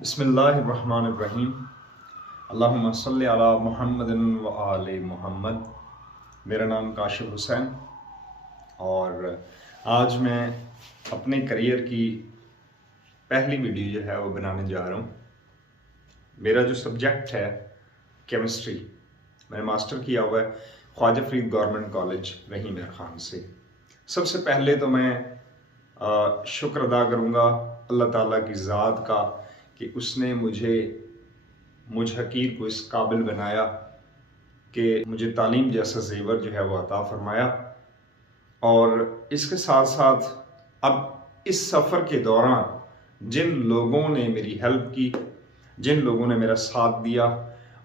बिस्मिल्लाहिर्रहमानिर्रहीम। अल्लाहुम्मा सल्ली अला मुहम्मदिन व आले मुहम्मद। मेरा नाम काशिफ हुसैन और आज मैं अपने करियर की पहली वीडियो जो है वो बनाने जा रहा हूँ। मेरा जो सब्जेक्ट है केमिस्ट्री, मैंने मास्टर किया हुआ है ख्वाजा फरीद गवर्नमेंट कॉलेज रहीम खान से। सबसे पहले तो मैं शुक्र अदा करूँगा अल्लाह ताला की ज़ात का कि उसने मुझ हकीर को इस काबिल बनाया कि मुझे तालीम जैसा ज़ेवर जो है वो अता फरमाया। और इसके साथ साथ अब इस सफ़र के दौरान जिन लोगों ने मेरी हेल्प की, जिन लोगों ने मेरा साथ दिया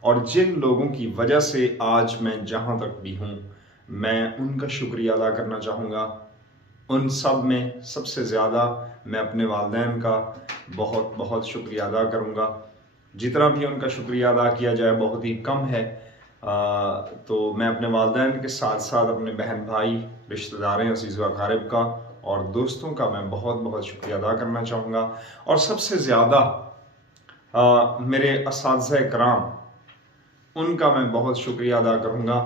और जिन लोगों की वजह से आज मैं जहाँ तक भी हूँ, मैं उनका शुक्रिया अदा करना चाहूँगा। उन सब में सबसे ज़्यादा मैं अपने वालिदैन का बहुत बहुत शुक्रिया अदा करूँगा। जितना भी उनका शुक्रिया अदा किया जाए बहुत ही कम है। तो मैं अपने वालिदैन के साथ साथ अपने बहन भाई, रिश्तेदार, अज़ीज़ व अक़ारिब का और दोस्तों का मैं बहुत बहुत शुक्रिया अदा करना चाहूँगा। और सबसे ज़्यादा मेरे असातिज़ा कराम, उनका मैं बहुत शुक्रिया अदा करूँगा,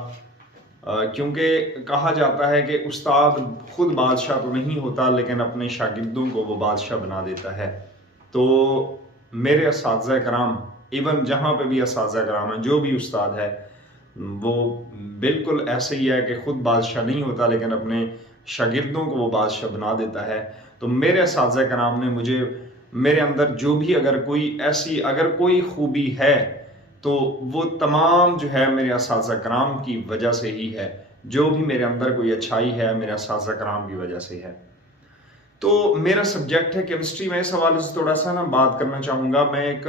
क्योंकि कहा जाता है कि उस्ताद खुद बादशाह तो नहीं होता लेकिन अपने शागिर्दों को वो बादशाह बना देता है। तो मेरे असातिज़ा कराम, इवन जहाँ पे भी असातिज़ा कराम है, जो भी उस्ताद है, वो बिल्कुल ऐसे ही है कि खुद बादशाह नहीं होता लेकिन अपने शागिर्दों को वो बादशाह बना देता है। तो मेरे असातिज़ा कराम ने मुझे, मेरे अंदर जो भी अगर कोई खूबी है तो वो तमाम जो है मेरे असातिज़ा कराम की वजह से ही है। जो भी मेरे अंदर कोई अच्छाई है मेरे असातिज़ा कराम की वजह से है। तो मेरा सब्जेक्ट है केमिस्ट्री। मैं इस हवाले से थोड़ा सा बात करना चाहूँगा। मैं एक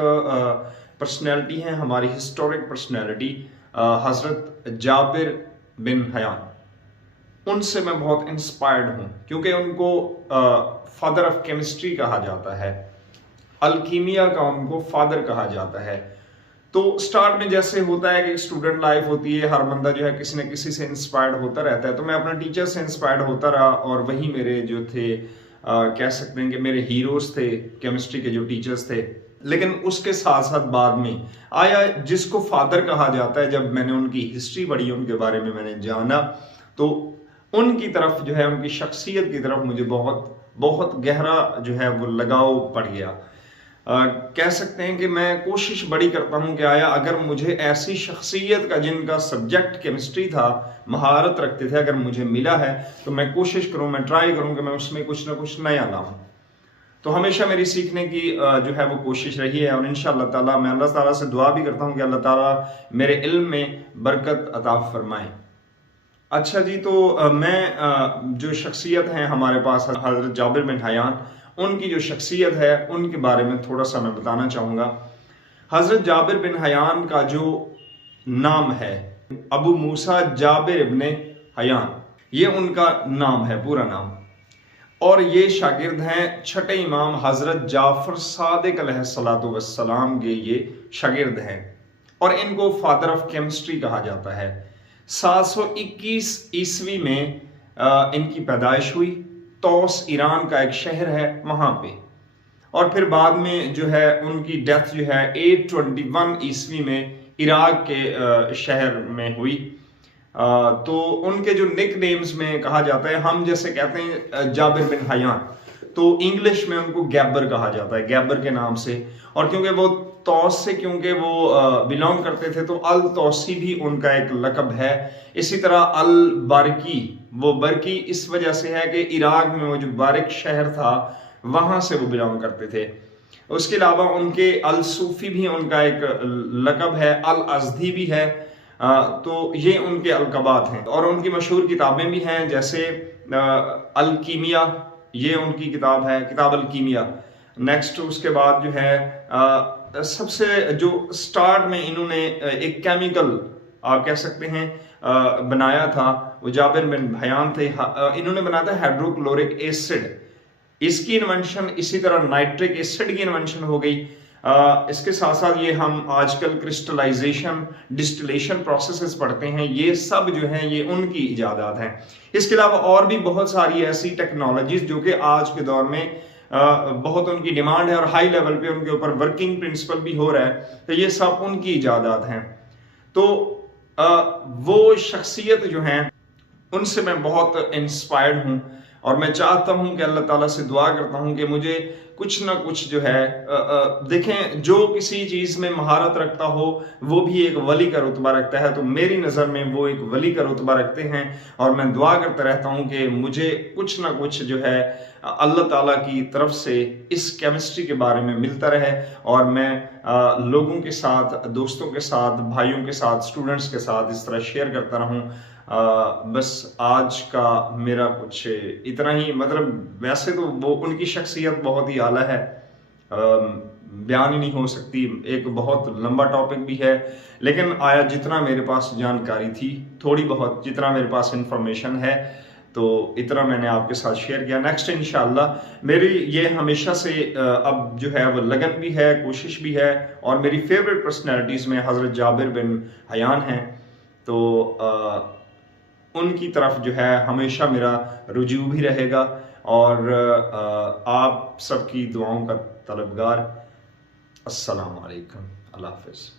पर्सनैलिटी है, हमारी हिस्टोरिक पर्सनैलिटी, हज़रत जाबिर बिन हयान, उनसे मैं बहुत इंस्पायर्ड हूँ क्योंकि उनको फादर ऑफ केमिस्ट्री कहा जाता है, अलकीमिया का उनको फादर कहा जाता है। तो स्टार्ट में जैसे होता है कि स्टूडेंट लाइफ होती है, हर बंदा जो है किसी न किसी से इंस्पायर्ड होता रहता है। तो मैं अपना टीचर से इंस्पायर्ड होता रहा और वही मेरे जो थे कह सकते हैं कि मेरे हीरोज थे, केमिस्ट्री के जो टीचर्स थे। लेकिन उसके साथ साथ बाद में आया जिसको फादर कहा जाता है। जब मैंने उनकी हिस्ट्री पढ़ी, उनके बारे में मैंने जाना, तो उनकी तरफ जो है, उनकी शख्सियत की तरफ मुझे बहुत बहुत गहरा जो है वो लगाव पड़ गया। कह सकते हैं कि मैं कोशिश बड़ी करता हूं कि आया अगर मुझे ऐसी शख्सियत का, जिनका सब्जेक्ट केमिस्ट्री था, महारत रखते थे, अगर मुझे मिला है तो मैं कोशिश करूं, मैं ट्राई करूं कि मैं उसमें कुछ ना कुछ नया लाऊं। तो हमेशा मेरी सीखने की जो है वो कोशिश रही है और इंशाअल्लाह ताला मैं अल्लाह ताला से दुआ भी करता हूं कि अल्लाह ताला मेरे इल्म में बरकत अता फरमाए। अच्छा जी, तो मैं जो शख्सियत है हमारे पास हज़रत जाबिर बिन हयान, उनकी जो शख्सियत है उनके बारे में थोड़ा सा मैं बताना चाहूँगा। हज़रत जाबिर बिन हयान का जो नाम है, अबू मूसा जाबिर इब्ने हयान, ये उनका नाम है, पूरा नाम। और ये शागिर्द हैं छठे इमाम हज़रत जाफ़र सादिक अलैहिस्सलातु वस्सलाम के, ये शागिर्द हैं और इनको फादर ऑफ केमिस्ट्री कहा जाता है। 721 ईस्वी में इनकी पैदाइश हुई। तौस ईरान का एक शहर है, वहाँ पे। और फिर बाद में जो है उनकी डेथ जो है 821 ईस्वी में इराक के शहर में हुई। तो उनके जो निक नेम्स में कहा जाता है, हम जैसे कहते हैं जाबिर बिन हयान, तो इंग्लिश में उनको गैबर कहा जाता है, गैबर के नाम से। और क्योंकि वो तौस से क्योंकि वो बिलोंग करते थे तो अल तौसी भी उनका एक लकब है। इसी तरह अल बारकी, वो बरकी इस वजह से है कि इराक में वो जो बारिक शहर था वहां से वो बिलोंग करते थे। उसके अलावा उनके अल सूफी भी उनका एक लकब है, अल अज़दी भी है। तो ये उनके अलकबात हैं और उनकी मशहूर किताबें भी हैं, जैसे अल कीमिया, ये उनकी किताब है, किताब अल कीमिया। नेक्स्ट उसके बाद जो है सबसे जो स्टार्ट में इन्होंने एक केमिकल आप कह सकते हैं बनाया था, वो जाबिर बिन हयान थे। इन्होंने बनाया था हाइड्रोक्लोरिक एसिड। इसकी इन्वेंशन, इसी तरह नाइट्रिक एसिड की इन्वेंशन हो गई। इसके साथ साथ ये हम आजकल क्रिस्टलाइजेशन, डिस्टिलेशन प्रोसेसेस पढ़ते हैं, ये सब जो हैं ये उनकी इजादात हैं। इसके अलावा और भी बहुत सारी ऐसी टेक्नोलॉजीज जो कि आज के दौर में بہت ان کی ڈیمانڈ ہے اور ہائی لیول پہ ان کے اوپر ورکنگ پرنسپل بھی ہو رہا ہے، تو یہ سب ان کی ایجادات ہیں۔ تو وہ شخصیت جو ہیں ان سے میں بہت انسپائرڈ ہوں، اور میں چاہتا ہوں کہ اللہ تعالیٰ سے دعا کرتا ہوں کہ مجھے کچھ نہ کچھ جو ہے دیکھیں، جو کسی چیز میں مہارت رکھتا ہو وہ بھی ایک ولی کا رتبہ رکھتا ہے، تو میری نظر میں وہ ایک ولی کا رتبہ رکھتے ہیں، اور میں دعا کرتا رہتا ہوں کہ مجھے کچھ نہ کچھ جو ہے اللہ تعالیٰ کی طرف سے اس کیمسٹری کے بارے میں ملتا رہے، اور میں لوگوں کے ساتھ، دوستوں کے ساتھ، بھائیوں کے ساتھ، اسٹوڈنٹس کے ساتھ اس طرح شیئر کرتا رہوں۔ بس آج کا میرا کچھ اتنا ہی، مطلب ویسے تو وہ ان کی شخصیت بہت ہی اعلیٰ ہے، بیان ہی نہیں ہو سکتی، ایک بہت لمبا ٹاپک بھی ہے، لیکن آیا جتنا میرے پاس جانکاری تھی، تھوڑی بہت جتنا میرے پاس انفارمیشن ہے، تو اتنا میں نے آپ کے ساتھ شیئر کیا۔ نیکسٹ انشاءاللہ میری یہ ہمیشہ سے اب جو ہے وہ لگن بھی ہے، کوشش بھی ہے، اور میری فیوریٹ پرسنالٹیز میں حضرت جابر بن حیان ہیں، تو ان کی طرف جو ہے ہمیشہ میرا رجوع بھی رہے گا، اور آپ سب کی دعاؤں کا طلبگار۔ السلام علیکم، اللہ حافظ۔